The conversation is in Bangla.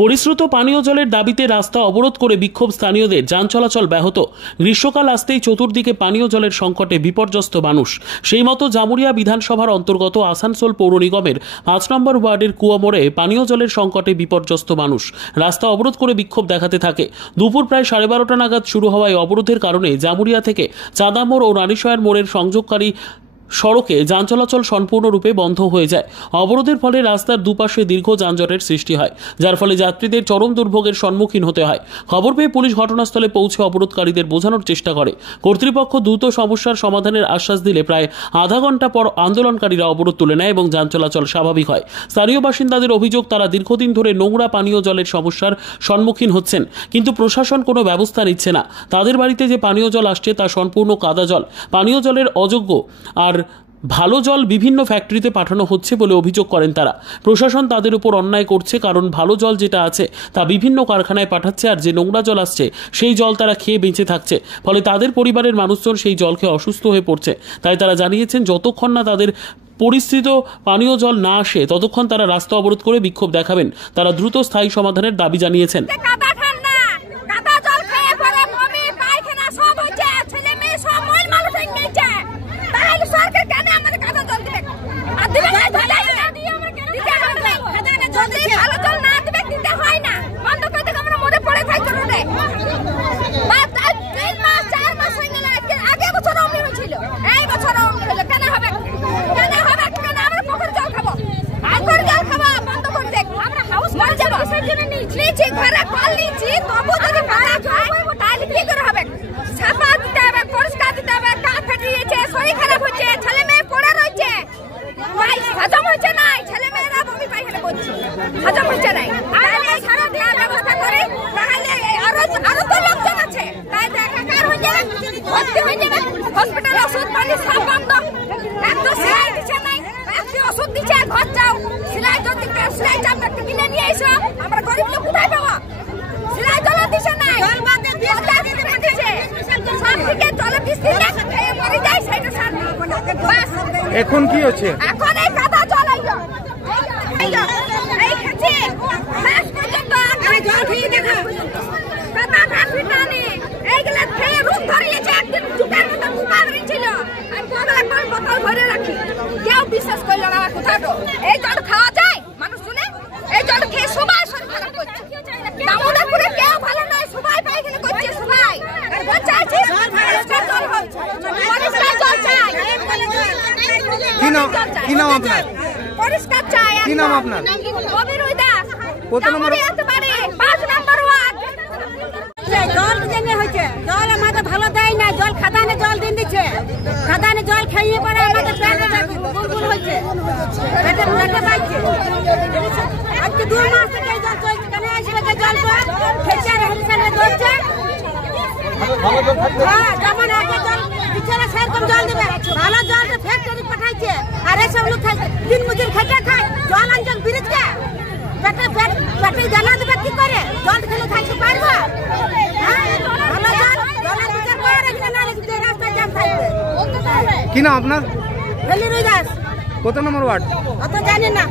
পরিশ্রুত পানীয় জলের দাবিতে রাস্তা অবরোধ করে বিক্ষোভ স্থানীয়দের, যান চলাচল ব্যাহত। গ্রীষ্মকাল আসতেই চতুর্দিকে পানীয় জলের সংকটে বিপর্যস্ত মানুষ। সেই মতো জামুরিয়া বিধানসভার অন্তর্গত আসানসোল পৌর নিগমের 5 নম্বর ওয়ার্ডের কুয়ামোড়ে পানীয় জলের সংকটে বিপর্যস্ত মানুষ রাস্তা অবরোধ করে বিক্ষোভ দেখাতে থাকে। দুপুর প্রায় 12:30 নাগাদ শুরু হওয়ায় অবরোধের কারণে জামুরিয়া থেকে চাঁদামোড় ও রানীশয়ের মোড়ের সংযোগকারী সড়কে যান চলাচল সম্পূর্ণরূপে বন্ধ হয়ে যায়। অবরোধের ফলে রাস্তার দুপাশে দীর্ঘ যানজটের সৃষ্টি হয়, যার ফলে যাত্রীদের চরম দুর্ভোগের সম্মুখীন হতে হয়। খবর পেয়ে পুলিশ ঘটনাস্থলে পৌঁছে অবরোধকারীদের বোঝানোর চেষ্টা করে। কর্তৃপক্ষ দ্রুত সমস্যার সমাধানের আশ্বাস দিলে প্রায় আধা ঘন্টা পর আন্দোলনকারীরা অবরোধ তুলে নেয় এবং যান চলাচল স্বাভাবিক হয়। স্থানীয় বাসিন্দাদের অভিযোগ, তারা দীর্ঘদিন ধরে নোংরা পানীয় জলের সমস্যার সম্মুখীন হচ্ছেন, কিন্তু প্রশাসন কোনো ব্যবস্থা নিচ্ছে না। তাদের বাড়িতে যে পানীয় জল আসছে তা সম্পূর্ণ কাদা জল, পানীয় জলের অযোগ্য, আর ভালো জল বিভিন্ন ফ্যাক্টরিতে পাঠানো হচ্ছে বলে অভিযোগ করেন তারা। প্রশাসন তাদের উপর অন্যায় করছে, কারণ ভালো জল যেটা আছে তা বিভিন্ন কারখানায় পাঠাচ্ছে, আর যে নোংরা জল আসছে সেই জল তারা খেয়ে বেঁচে থাকছে। ফলে তাদের পরিবারের মানুষজন সেই জল খেয়ে অসুস্থ হয়ে পড়ছে। তাই তারা জানিয়েছেন, যতক্ষণ না তাদের পরিস্থিত পানীয় জল না আসে ততক্ষণ তারা রাস্তা অবরোধ করে বিক্ষোভ দেখাবেন। তারা দ্রুত স্থায়ী সমাধানের দাবি জানিয়েছেন। এখন কি হচ্ছে? এখন এই কাদা চলে গেল এই খাচ্ছে শেষ পর্যন্ত আরে জল খেয়ে দেখা কাদা খাসি টানি এইগুলা খেয়ে রূপ ধরিয়েছে। একদিন চুপের মতো মুখা ধরেছিল, আমি বোতল বোতল ভরে রাখি, কেউ বিশ্বাস করলো না। কোথাও এই জল খাওয়া যায়? মানুষ শুনে এই জল খেয়ে সবাই শরীর খারাপ করছে। দামোদরপুরে কেউ ভালো নয়, সবাই পায়খানা করছে, সবাই চাইছে পরিষ্কার জল হচ্ছে, পরিষ্কার জল চাই। কি নাম আপনার? পরিষ্কার চাই। কি নাম আপনার? কবিরুই দাস। কত নম্বর? 5 নম্বর ওয়ার্ড। জল জেনে হয়েছে, জল আমাদের ভালো দেয় না। জল খাদানে জল দিন দিচ্ছে, খাদানে জল খাইয়ে পরে আমাদের পেটে গুলগুল হয়েছে, পেটে পেটে পাইছে। আজকে 2 মাস থেকে এই জল চলছে। কেন আসবে যে জল খেছে হিসাবে চলছে? হ্যাঁ, যেমন আগে জল বিছানা সেরকম জল দেবে। ভালো জলটা ফ্যাক্টরি পাঠাইছে, আর এসব লোক দিন মজুর খেটে খায়। জল আনছেন ব্রিজকে, পেটে পেটে জ্বালা দেবে কি করে? জল খেলে খাইতে পারবো? ভালো জল জলের বিচার করে রাখলে না লিখতে রাস্তায় জ্যাম থাকবে। কি নাম আপনার? কবিরুই দাস। কত নম্বর ওয়ার্ড? অত জানি না।